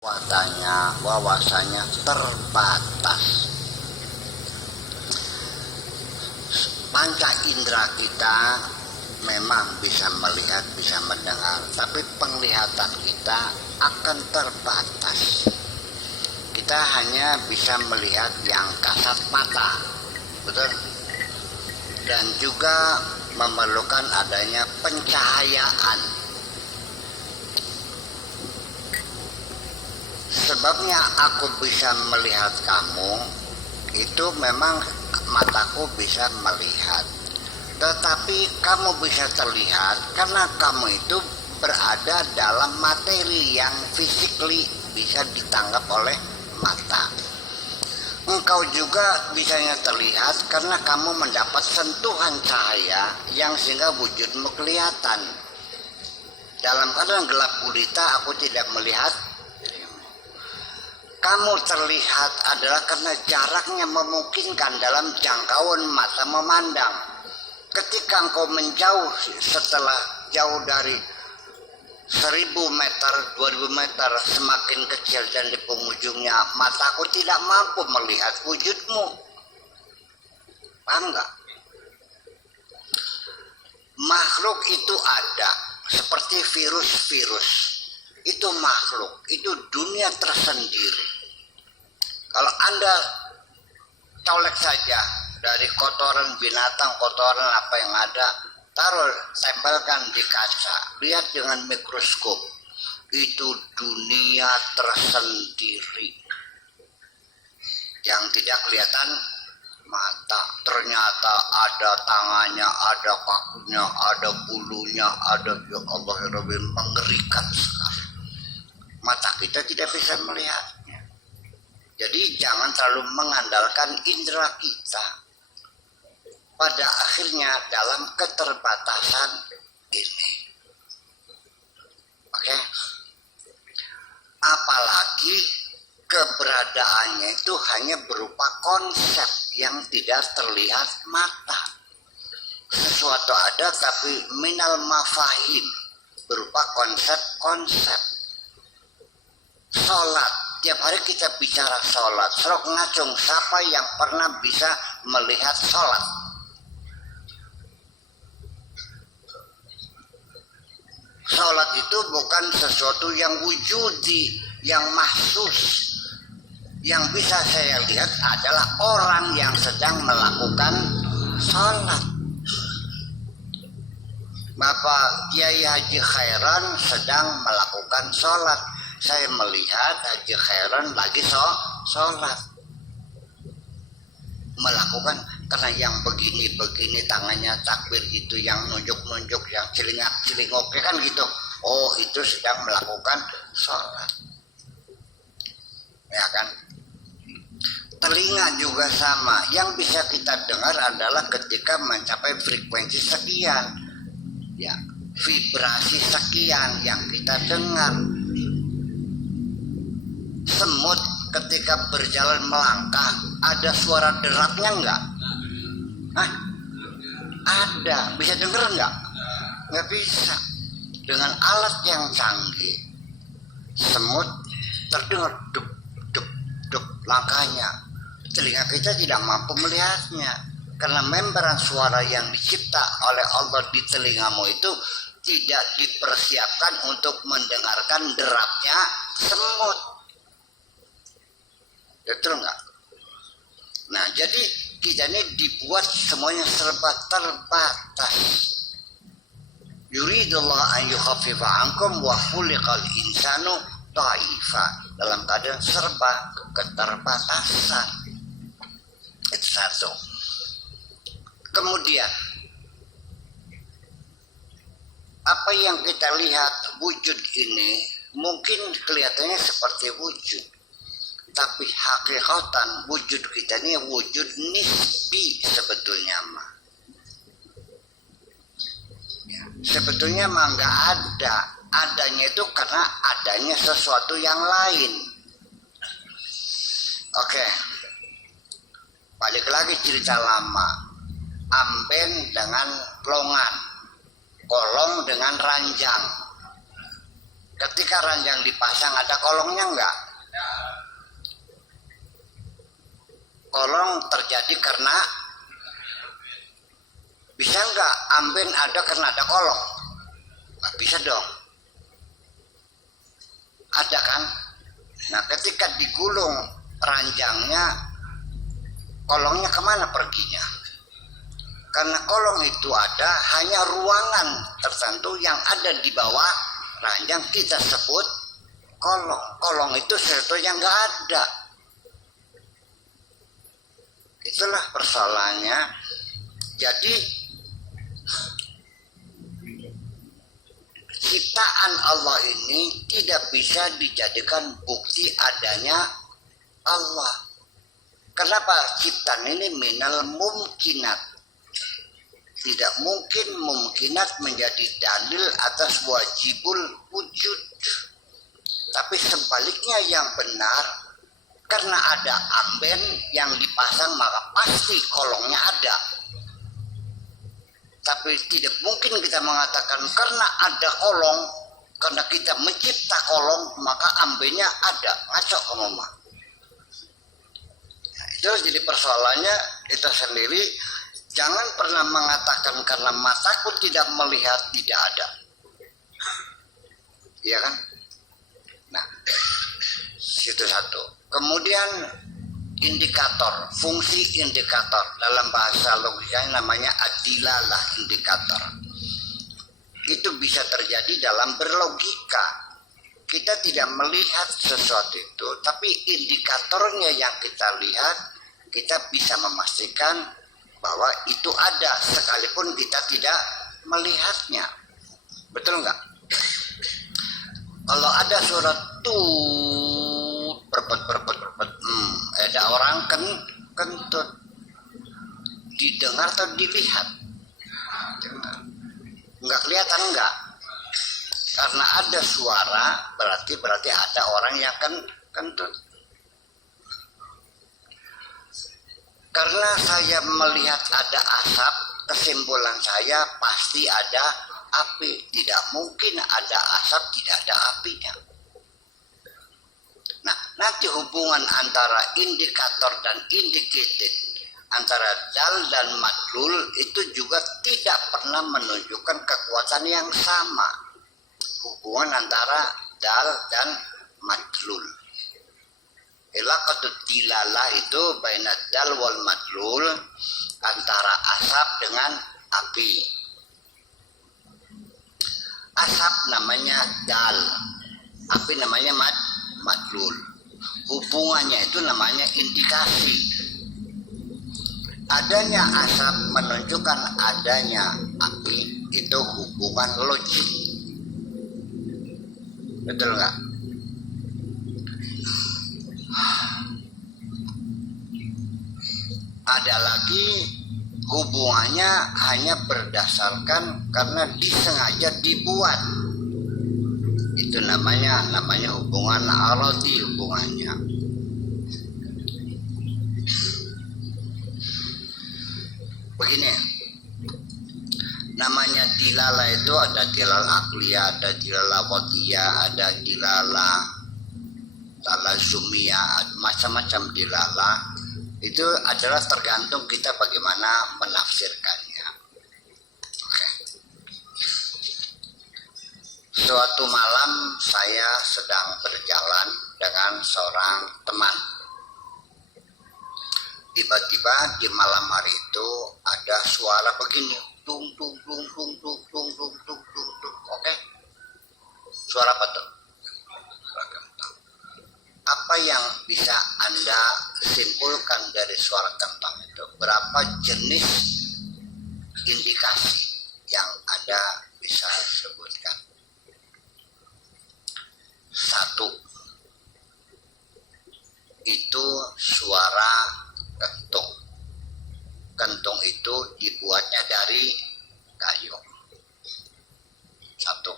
Wawasannya terbatas. Panca indera kita memang bisa melihat, bisa mendengar, tapi penglihatan kita akan terbatas. Kita hanya bisa melihat yang kasat mata, betul? Dan juga memerlukan adanya pencahayaan. Sebabnya aku bisa melihat kamu, itu memang mataku bisa melihat. Tetapi kamu bisa terlihat karena kamu itu berada dalam materi yang physically bisa ditangkap oleh mata. Engkau juga bisanya terlihat karena kamu mendapat sentuhan cahaya yang sehingga wujudmu kelihatan. Dalam keadaan gelap gulita aku tidak melihat. Kamu terlihat adalah karena jaraknya memungkinkan dalam jangkauan mata memandang. Ketika engkau menjauh, setelah jauh dari 1000 meter, 2000 meter, semakin kecil dan di penghujungnya mataku tidak mampu melihat wujudmu. Paham nggak? Makhluk itu ada, seperti virus-virus. Itu makhluk, itu dunia tersendiri. Kalau Anda colek saja dari kotoran binatang, kotoran apa yang ada, taruh, tempelkan di kaca, lihat dengan mikroskop, itu dunia tersendiri yang tidak kelihatan mata. Ternyata ada tangannya, ada kakinya, ada bulunya, ada, ya Allah ya Rabbi, mengerikan sekali. Mata kita tidak bisa melihatnya. Jadi jangan terlalu mengandalkan indera kita. Pada akhirnya dalam keterbatasan ini. Oke? Apalagi keberadaannya itu hanya berupa konsep yang tidak terlihat mata. Sesuatu ada tapi minal mafahim, berupa konsep-konsep. Sholat, tiap hari kita bicara sholat. Serok ngacung, siapa yang pernah bisa melihat sholat? Sholat itu bukan sesuatu yang wujudi, yang mahsus. Yang bisa saya lihat adalah orang yang sedang melakukan sholat. Bapak Kiai Haji Khairan sedang melakukan sholat. Saya melihat Haji Khairan lagi sholat. Melakukan, karena yang begini-begini tangannya takbir itu, yang nunjuk-nunjuk, yang celingak-celingok kan gitu. Oh, itu sedang melakukan sholat. Ya kan? Telinga juga sama. Yang bisa kita dengar adalah ketika mencapai frekuensi sekian. Ya, vibrasi sekian yang kita dengar. Semut ketika berjalan melangkah, ada suara deraknya enggak? Hah? Ada. Bisa dengar enggak? Enggak bisa. Dengan alat yang canggih, semut terdengar duk duk duk langkahnya. Telinga kita tidak mampu melihatnya karena membran suara yang dicipta oleh Allah di telingamu itu tidak dipersiapkan untuk mendengarkan derapnya semut. Betul enggak? Nah, jadi kita ini dibuat semuanya serba terbatas. Yuridullah an yukhaffifa ankum wa khuliqal insanu dha'ifa. Dalam keadaan serba keterbatasan. Itu satu. Kemudian apa yang kita lihat wujud ini mungkin kelihatannya seperti wujud, tapi hakikatan wujud kita ini wujud nisbi sebetulnya mah. Ya, sebetulnya mah nggak ada. Adanya itu karena adanya sesuatu yang lain. Oke. Balik lagi cerita lama. Amben dengan longan, kolong dengan ranjang. Ketika ranjang dipasang ada kolongnya enggak? Kolong terjadi karena bisa enggak amben ada karena ada kolong? Nggak bisa dong. Ada kan? Nah ketika digulung ranjangnya, kolongnya kemana perginya? Karena kolong itu ada, hanya ruangan tertentu yang ada di bawah ranjang kita sebut kolong. Kolong itu sesuatu yang nggak ada. Itulah persoalannya. Jadi ciptaan Allah ini tidak bisa dijadikan bukti adanya Allah. Kenapa? Ciptaan ini minal mumkinat. Tidak mungkin mumkinat menjadi dalil atas wajibul wujud. Tapi sebaliknya yang benar, karena ada amben yang dipasang maka pasti kolongnya ada. Tapi tidak mungkin kita mengatakan karena ada kolong, karena kita mencipta kolong maka ambennya ada. Ngaco kamu mah. Nah, itu jadi persoalannya kita sendiri. Jangan pernah mengatakan karena mataku tidak melihat tidak ada. Iya kan? Nah, itu satu. Kemudian indikator, fungsi indikator dalam bahasa logika namanya adilalah indikator. Itu bisa terjadi dalam berlogika. Kita tidak melihat sesuatu itu, tapi indikatornya yang kita lihat, kita bisa memastikan bahwa itu ada sekalipun kita tidak melihatnya. Betul nggak? Kalau ada suara tut berpet, ada orang kentut, didengar atau dilihat? Dengar. Nggak kelihatan nggak? Karena ada suara berarti ada orang yang kentut. Karena saya melihat ada asap, kesimpulan saya pasti ada api. Tidak mungkin ada asap tidak ada apinya. Nah, nanti hubungan antara indikator dan indicated, antara dal dan madlul itu juga tidak pernah menunjukkan kekuatan yang sama. Hubungan antara dal dan madlul. Ilaqatut dilalah itu baina dal wal madlul, antara asap dengan api. Asap namanya dal, api namanya madlul. Hubungannya itu namanya indikasi. Adanya asap menunjukkan adanya api, itu hubungan logik. Betul nggak? Ada lagi hubungannya hanya berdasarkan karena disengaja dibuat. Itu namanya hubungan aradi hubungannya. Begini, namanya dilala itu ada dilal akliyah, ada dilala wadiyah, ada dilala talazumiyah, macam-macam dilala. Itu adalah tergantung kita bagaimana menafsirkannya. Oke. Suatu malam saya sedang berjalan dengan seorang teman. Tiba-tiba di malam hari itu ada suara begini, tung tung tung tung tung tung tung tung tung tung. Oke. Suara apa tuh? Suara kentang. Apa yang bisa Anda simpulkan dari suara kentang itu? Berapa jenis indikasi yang Anda bisa sebutkan? Satu, itu suara kentung. Kentung itu dibuatnya dari kayu. Satu.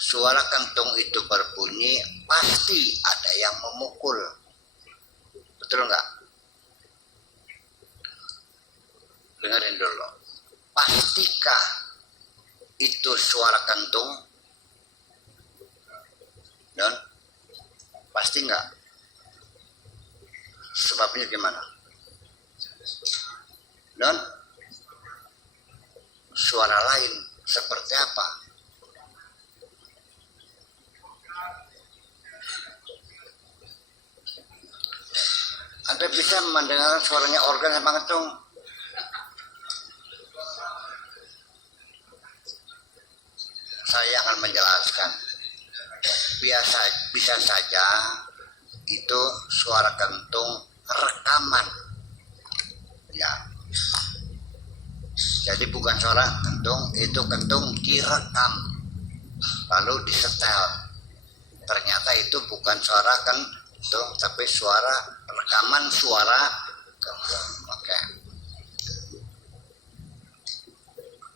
Suara kentung itu berbunyi, pasti ada yang memukul. Betul nggak? Dengerin dulu. Pastikah itu suara kentung? Don, pasti nggak? Sebabnya gimana? Don, suara lain seperti apa? Anda bisa mendengar suaranya organ sama kentung? Saya akan menjelaskan. Bisa saja itu suara kentung rekaman. Ya. Jadi bukan suara kentung, itu kentung direkam. Lalu disetel. Ternyata itu bukan suara kentung, tapi suara rekaman suara kentung. Oke.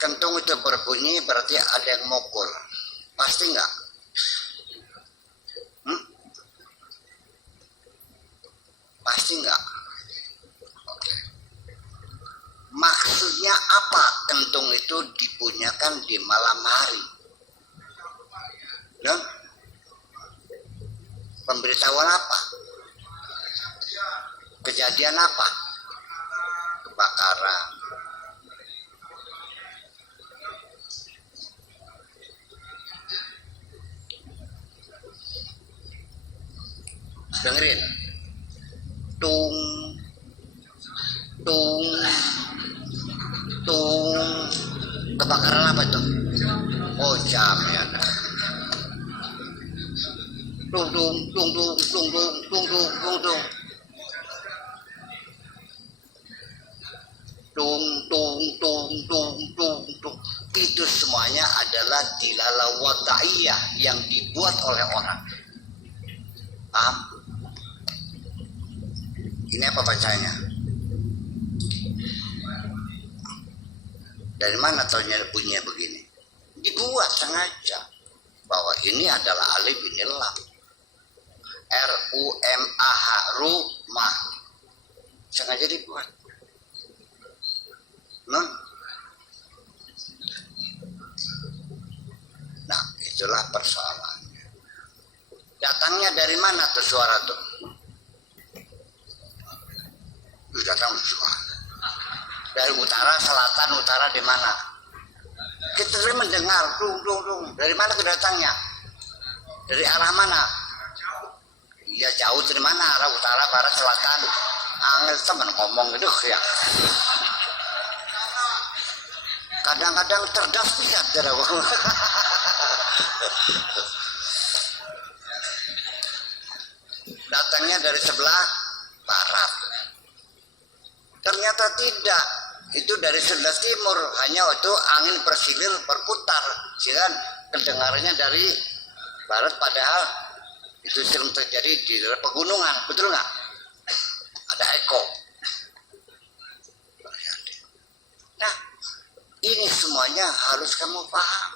Kentung itu berbunyi berarti ada yang mukul. Pasti enggak? Pasti enggak? Oke. Maksudnya apa kentung itu dibunyikan di malam hari? Dan pemberitahuan apa? Kejadian apa? Kebakaran. Dengerin. Tung, tung, tung. Kebakaran apa itu? Oh, jam ya. Tung, tung, tung, tung, tung, tung, tung, tung, tung, tung. Tung, tung, tung, tung, tung, tung. Itu semuanya adalah dilalah wada'iyah yang dibuat oleh orang. Paham? Ini apa bacanya? Dari mana taunya bunyinya begini? Dibuat sengaja bahwa ini adalah alif ini lam. RUMAH, rumah. Sengaja dibuat. Non. Nah, itulah persoalannya. Datangnya dari mana tuh suara tuh? Datang suara. Dari utara, selatan, utara di mana? Kita sering mendengar, dung, dung, dung. Dari mana kedatangnya? Dari arah mana? Ya jauh dari mana? Arah utara, barat, selatan. Angel teman ngomong gitu ya. Kadang-kadang cerdas bisa jera. Datangnya dari sebelah barat. Ternyata tidak. Itu dari sebelah timur. Hanya itu angin bersilir berputar. Sehingga kedengarannya dari barat, padahal itu sering terjadi di pegunungan. Betul nggak? Ada eko. Nah, ini semuanya harus kamu paham.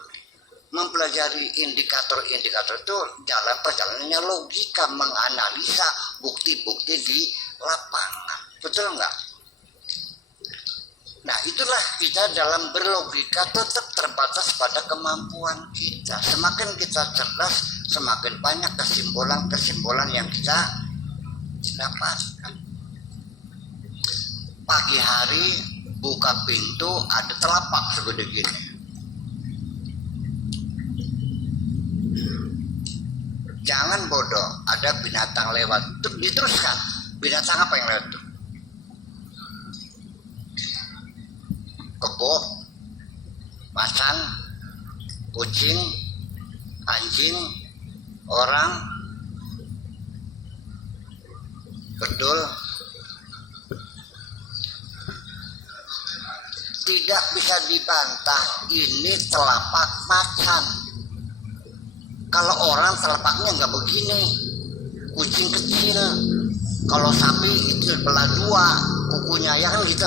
Mempelajari indikator-indikator itu jalan perjalanannya logika, menganalisa bukti-bukti di lapangan. Betul nggak? Nah, itulah kita dalam berlogika tetap terbatas pada kemampuan kita. Semakin kita cerdas, semakin banyak kesimpulan-kesimpulan yang kita dapatkan. Pagi hari buka pintu ada telapak segede gini. Jangan bodoh, ada binatang lewat. Diteruskan, binatang apa yang lewat itu? Kebo, macan, kucing, anjing, orang, bedul. Tidak bisa dibantah, ini telapak macan. Kalau orang telapaknya nggak begini, kucing kecil. Kalau sapi itu belah dua, kukunya ya kan gitu.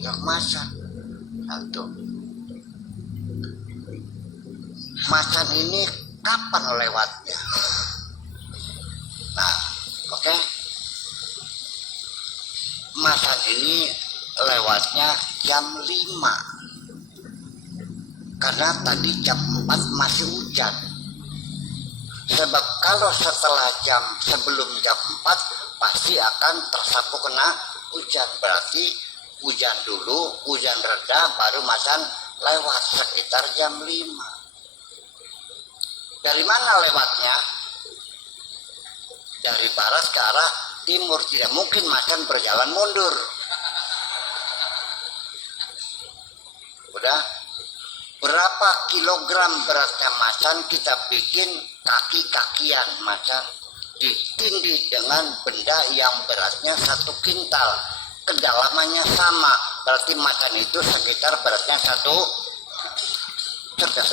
Ya macan. Satu. Macan ini kapan lewatnya? Nah, oke. Macan ini lewatnya jam 5. Karena tadi jam 4 masih hujan. Sebab kalau setelah sebelum jam 4 pasti akan tersapu kena hujan. Berarti hujan dulu, hujan reda, baru macan lewat sekitar jam 5. Dari mana lewatnya? Dari barat ke arah timur. Tidak mungkin macan berjalan mundur. Udah berapa kilogram beratnya macan, kita bikin kaki-kakian macan, ditindih dengan benda yang beratnya 1 kintal, kedalamannya sama, berarti macan itu sekitar beratnya 1 cerdas.